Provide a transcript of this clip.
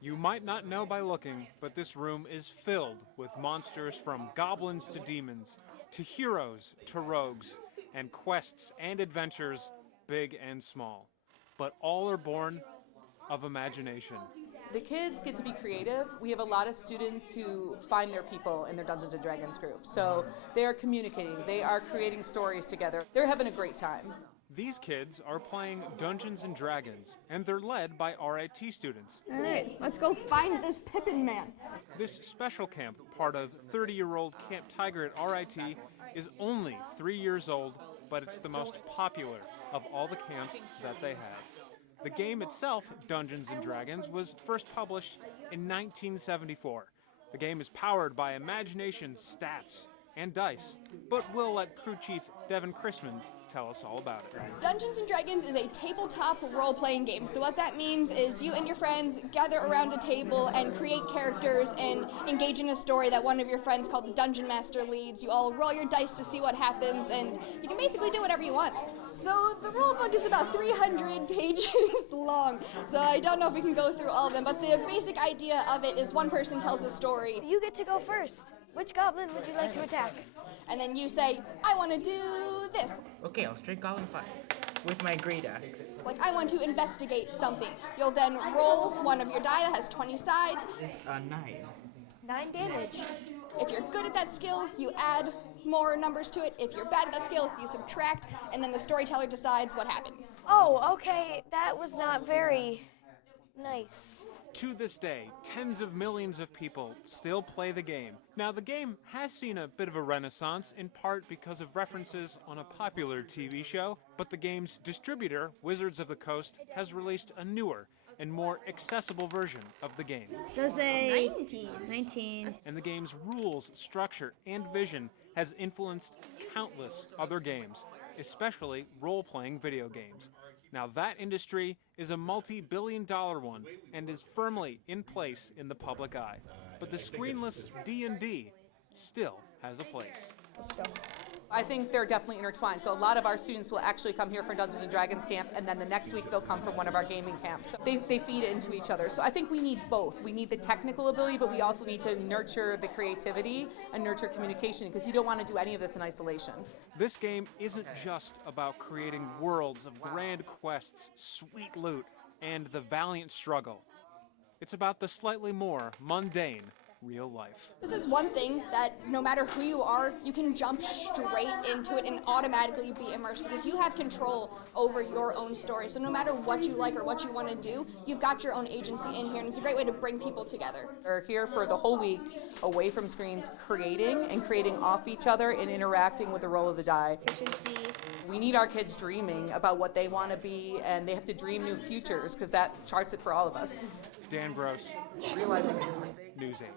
You might not know by looking, but this room is filled with monsters from goblins to demons, to heroes to rogues, and quests and adventures, big and small. But all are born of imagination. The kids get to be creative. We have a lot of students who find their people in their Dungeons & Dragons group. So they are communicating, they are creating stories together. They're having a great time. These kids are playing Dungeons and Dragons, and they're led by RIT students. All right, let's go find this Pippin man. This special camp, part of 30-year-old Camp Tiger at RIT, is only 3 years old, but it's the most popular of all the camps that they have. The game itself, Dungeons and Dragons, was first published in 1974. The game is powered by imagination, stats, and dice, but we'll let crew chief Devin Chrisman tell us all about it. Dungeons & Dragons is a tabletop role-playing game. So what that means is you and your friends gather around a table and create characters and engage in a story that one of your friends called the Dungeon Master leads. You all roll your dice to see what happens, and you can basically do whatever you want. So the rulebook is about 300 pages long, so I don't know if we can go through all of them, but the basic idea of it is one person tells a story. You get to go first. Which goblin would you like to attack? And then you say, I want to do this. Okay, I'll strike Goblin 5 with my great axe. Like, I want to investigate something. You'll then roll one of your die that has 20 sides. It's a 9. 9 damage. If you're good at that skill, you add more numbers to it. If you're bad at that skill, you subtract, and then the storyteller decides what happens. Oh, okay. That was not very nice. To this day, tens of millions of people still play the game. Now, the game has seen a bit of a renaissance, in part because of references on a popular TV show, but the game's distributor, Wizards of the Coast, has released a newer and more accessible version of the game. Does a 19. And the game's rules, structure, and vision has influenced countless other games, especially role-playing video games. Now that industry is a multi-billion-dollar one and is firmly in place in the public eye. But the screenless D&D still has a place. Let's go. I think they're definitely intertwined. So a lot of our students will actually come here for Dungeons & Dragons camp, and then the next week they'll come from one of our gaming camps. So they feed into each other. So I think we need both. We need the technical ability, but we also need to nurture the creativity and nurture communication, because you don't want to do any of this in isolation. This game isn't just about creating worlds of grand quests, sweet loot, and the valiant struggle. It's about the slightly more mundane real life. This is one thing that no matter who you are, you can jump straight into it and automatically be immersed because you have control over your own story. So no matter what you like or what you want to do, you've got your own agency in here, and it's a great way to bring people together. We're here for the whole week, away from screens, creating off each other and interacting with the roll of the die. Efficiency. We need our kids dreaming about what they want to be, and they have to dream new futures because that charts it for all of us. Dan Gross, Realizing his mistake. News 8.